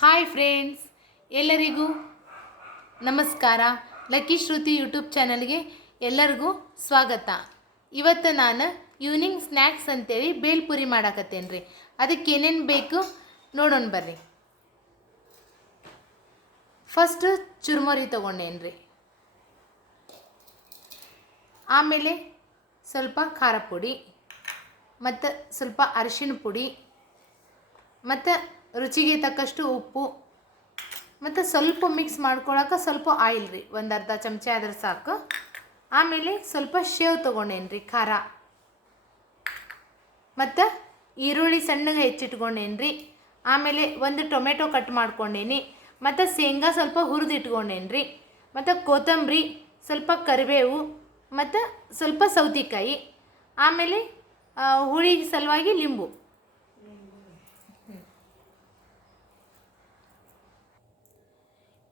Hi friends, ಎಲ್ಲರಿಗೂ ನಮಸ್ಕಾರ. Lucky Shruti YouTube ಚಾನಲ್ಗೆ ಎಲ್ಲರಿಗೂ ಸ್ವಾಗತ. ಇವತ್ತು ನಾನು ಈವ್ನಿಂಗ್ ಸ್ನ್ಯಾಕ್ಸ್ ಅಂತೇಳಿ ಬೇಲ್ಪುರಿ ಮಾಡಾಕತ್ತೇನೆ ರೀ. ಅದಕ್ಕೆ ಏನೇನು ಬೇಕು ನೋಡೋಣ ಬರ್ರಿ. ಫಸ್ಟ್ ಚುರುಮುರಿ ತೊಗೊಂಡೇನು ರೀ. ಆಮೇಲೆ ಸ್ವಲ್ಪ ಖಾರ ಪುಡಿ ಮತ್ತು ಸ್ವಲ್ಪ ಅರಿಶಿಣ ಪುಡಿ ಮತ್ತು ರುಚಿಗೆ ತಕ್ಕಷ್ಟು ಉಪ್ಪು ಮತ್ತು ಸ್ವಲ್ಪ ಮಿಕ್ಸ್ ಮಾಡ್ಕೊಳಕ್ಕೆ ಸ್ವಲ್ಪ ಆಯಿಲ್ ರೀ, ಒಂದು ಅರ್ಧ ಚಮಚ ಆದ್ರೆ ಸಾಕು. ಆಮೇಲೆ ಸ್ವಲ್ಪ ಶೇವ್ ತೊಗೊಂಡೇನು ರೀ, ಖಾರ ಮತ್ತು ಈರುಳ್ಳಿ ಸಣ್ಣಗೆ ಹೆಚ್ಚಿಟ್ಕೊಂಡೇನು ರೀ. ಆಮೇಲೆ ಒಂದು ಟೊಮೆಟೊ ಕಟ್ ಮಾಡ್ಕೊಂಡೇನಿ ಮತ್ತು ಶೇಂಗಾ ಸ್ವಲ್ಪ ಹುರಿದಿಟ್ಕೊಂಡೇನು ರೀ. ಮತ್ತು ಕೊತ್ತಂಬರಿ, ಸ್ವಲ್ಪ ಕರಿಬೇವು ಮತ್ತು ಸ್ವಲ್ಪ ಸೌತೆಕಾಯಿ, ಆಮೇಲೆ ಹುಳಿಗೆ ಸಲುವಾಗಿ ಲಿಂಬು.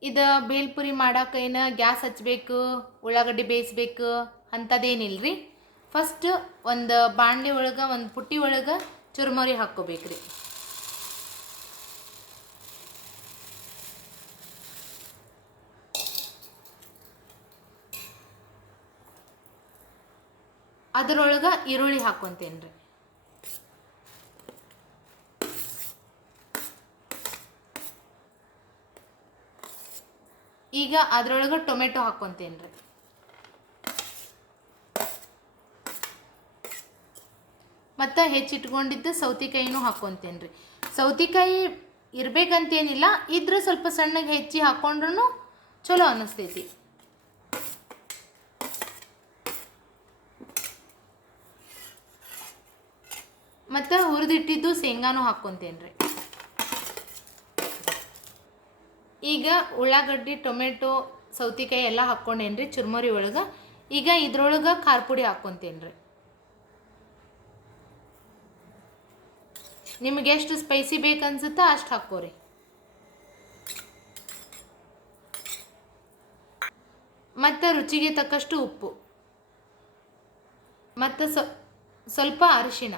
ಇದು ಬೇಲ್ಪುರಿ ಮಾಡೋಕೆ ಏನು ಗ್ಯಾಸ್ ಹಚ್ಚಬೇಕು, ಉಳ್ಳಾಗಡ್ಡಿ ಬೇಯಿಸ್ಬೇಕು ಅಂಥದ್ದೇನಿಲ್ಲ ರೀ. ಫಸ್ಟ್ ಒಂದು ಬಾಣಲೆ ಒಳಗೆ ಒಂದು ಪುಟ್ಟಿ ಒಳಗೆ ಚುರುಮುರಿ ಹಾಕ್ಕೋಬೇಕು ರೀ. ಅದರೊಳಗೆ ಈರುಳ್ಳಿ ಹಾಕ್ಕೊತೇನೆ ರೀ. ಈಗ ಅದರೊಳಗೆ ಟೊಮೆಟೊ ಹಾಕ್ಕೊತೇನೆ ರೀ. ಮತ್ತು ಹೆಚ್ಚಿಟ್ಕೊಂಡಿದ್ದು ಸೌತೆಕಾಯಿನೂ ಹಾಕ್ಕೊತೇನೆ ರೀ. ಸೌತೆಕಾಯಿ ಇರಬೇಕಂತೇನಿಲ್ಲ, ಇದ್ರೆ ಸ್ವಲ್ಪ ಸಣ್ಣಗೆ ಹೆಚ್ಚಿ ಹಾಕ್ಕೊಂಡ್ರೂ ಚಲೋ ಅನ್ನಿಸ್ತೈತಿ. ಮತ್ತು ಹುರಿದಿಟ್ಟಿದ್ದು ಶೇಂಗಾನೂ ಹಾಕ್ಕೊತೇನೆ ರೀ. ಈಗ ಉಳ್ಳಾಗಡ್ಡಿ, ಟೊಮೆಟೊ, ಸೌತೆಕಾಯಿ ಎಲ್ಲ ಹಾಕ್ಕೊಂಡೇನು ರೀ ಚುರುಮುರಿ ಒಳಗೆ. ಈಗ ಇದ್ರೊಳಗೆ ಖಾರ ಪುಡಿ ಹಾಕ್ಕೊತೇನೆ ರೀ. ನಿಮಗೆ ಎಷ್ಟು ಸ್ಪೈಸಿ ಬೇಕನ್ಸುತ್ತಾ ಅಷ್ಟು ಹಾಕ್ಕೋರಿ. ಮತ್ತು ರುಚಿಗೆ ತಕ್ಕಷ್ಟು ಉಪ್ಪು ಮತ್ತು ಸ್ವಲ್ಪ ಅರಿಶಿಣ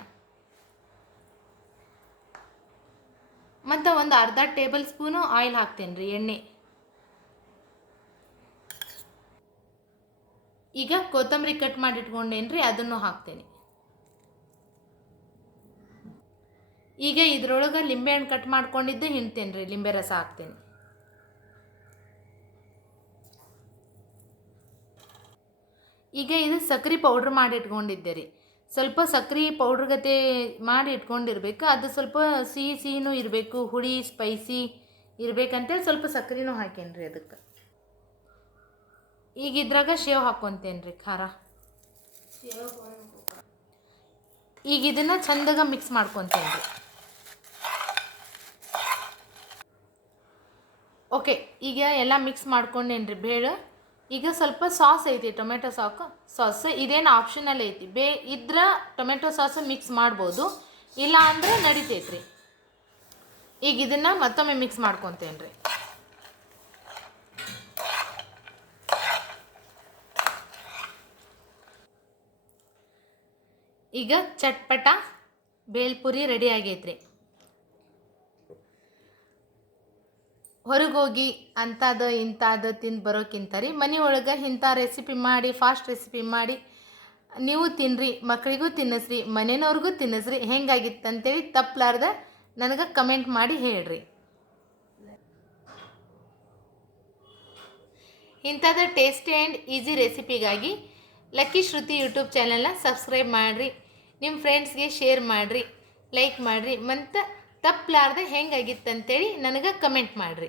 ಮತ್ತು ಒಂದು ಅರ್ಧ ಟೇಬಲ್ ಸ್ಪೂನು ಆಯಿಲ್ ಹಾಕ್ತೇನೆ ರೀ, ಎಣ್ಣೆ. ಈಗ ಕೊತ್ತಂಬರಿ ಕಟ್ ಮಾಡಿ ಇಟ್ಕೊಂಡೇನು ರೀ, ಅದನ್ನು ಹಾಕ್ತೇನೆ. ಈಗ ಇದ್ರೊಳಗೆ ಲಿಂಬೆಹಣ್ಣು ಕಟ್ ಮಾಡ್ಕೊಂಡಿದ್ದು ಹಿಂಡ್ತೇನೆ ರೀ, ಲಿಂಬೆ ರಸ ಹಾಕ್ತೇನೆ. ಈಗ ಇದು ಸಕ್ರೆ ಪೌಡ್ರ್ ಮಾಡಿ ಇಟ್ಕೊಂಡಿದ್ದೆ ರೀ. ಸ್ವಲ್ಪ ಸಕ್ರೆ ಪೌಡ್ರ್ ಗತೆ ಮಾಡಿ ಇಟ್ಕೊಂಡಿರ್ಬೇಕು. ಅದು ಸ್ವಲ್ಪ ಸಿಹಿನೂ ಇರಬೇಕು, ಹುಳಿ ಸ್ಪೈಸಿ ಇರಬೇಕಂತೇಳಿ ಸ್ವಲ್ಪ ಸಕ್ರೆನೂ ಹಾಕೇನಿ ರೀ ಅದಕ್ಕೆ. ಈಗ ಇದ್ರಾಗ ಶೇವ್ ಹಾಕ್ಕೊತೇನೆ ರೀ, ಖಾರ. ಈಗ ಇದನ್ನು ಚಂದಾಗ ಮಿಕ್ಸ್ ಮಾಡ್ಕೊತೇನೆ ರೀ. ಓಕೆ, ಈಗ ಎಲ್ಲ ಮಿಕ್ಸ್ ಮಾಡ್ಕೊಂಡೇನು ರೀ ಬೇಳೆ. ಈಗ ಸ್ವಲ್ಪ ಸಾಸ್ ಐತಿ, ಟೊಮೆಟೊ ಸಾಸ್. ಇದೇನು ಆಪ್ಷನಲ್ ಐತಿ, ಇದ್ರೆ ಟೊಮೆಟೊ ಸಾಸ್ ಮಿಕ್ಸ್ ಮಾಡ್ಬೋದು, ಇಲ್ಲ ಅಂದ್ರೆ ನಡಿತೈತೆ ರೀ. ಈಗ ಇದನ್ನು ಮತ್ತೊಮ್ಮೆ ಮಿಕ್ಸ್ ಮಾಡ್ಕೊತೇನೆ ರೀ. ಈಗ ಚಟ್ಪಟ ಬೇಲ್ಪುರಿ ರೆಡಿ ಆಗೈತ್ರಿ. ಹೊರಗೋಗಿ ಅಂಥದ್ದು ಇಂಥದ್ದು ತಿಂದು ಬರೋಕ್ಕಿಂತ ರೀ ಮನೆಯೊಳಗೆ ಇಂಥ ರೆಸಿಪಿ ಮಾಡಿ, ಫಾಸ್ಟ್ ರೆಸಿಪಿ ಮಾಡಿ ನೀವು ತಿನ್ನಿರಿ, ಮಕ್ಕಳಿಗೂ ತಿನ್ನಿಸ್ರಿ, ಮನೆಯವ್ರಿಗೂ ತಿನ್ನಿಸ್ರಿ. ಹೆಂಗಾಗಿತ್ತು ಅಂತೇಳಿ ತಪ್ಪಲಾರ್ದೆ ನನಗೆ ಕಮೆಂಟ್ ಮಾಡಿ ಹೇಳ್ರಿ. ಇಂಥದ್ದು ಟೇಸ್ಟಿ ಆ್ಯಂಡ್ ಈಸಿ ರೆಸಿಪಿಗಾಗಿ ಲಕ್ಕಿ ಶ್ರುತಿ ಯೂಟ್ಯೂಬ್ ಚಾನಲ್ನ ಸಬ್ಸ್ಕ್ರೈಬ್ ಮಾಡಿರಿ, ನಿಮ್ಮ ಫ್ರೆಂಡ್ಸ್ಗೆ ಶೇರ್ ಮಾಡಿರಿ, ಲೈಕ್ ಮಾಡಿರಿ, ಮತ್ತು ತಪ್ಪಲಾರ್ದೆ ಹೆಂಗಾಗಿತ್ತು ಅಂತೇಳಿ ನನಗೆ ಕಮೆಂಟ್ ಮಾಡಿರಿ.